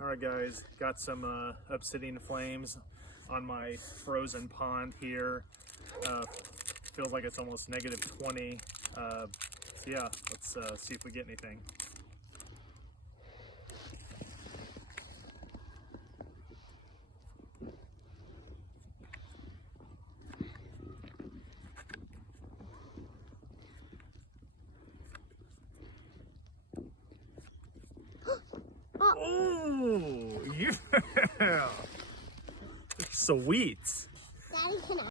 All right, guys, got some obsidian flames on my frozen pond here. Feels like it's almost -20. So yeah, let's see if we get anything. Oh, yeah! Sweet! Daddy, can I?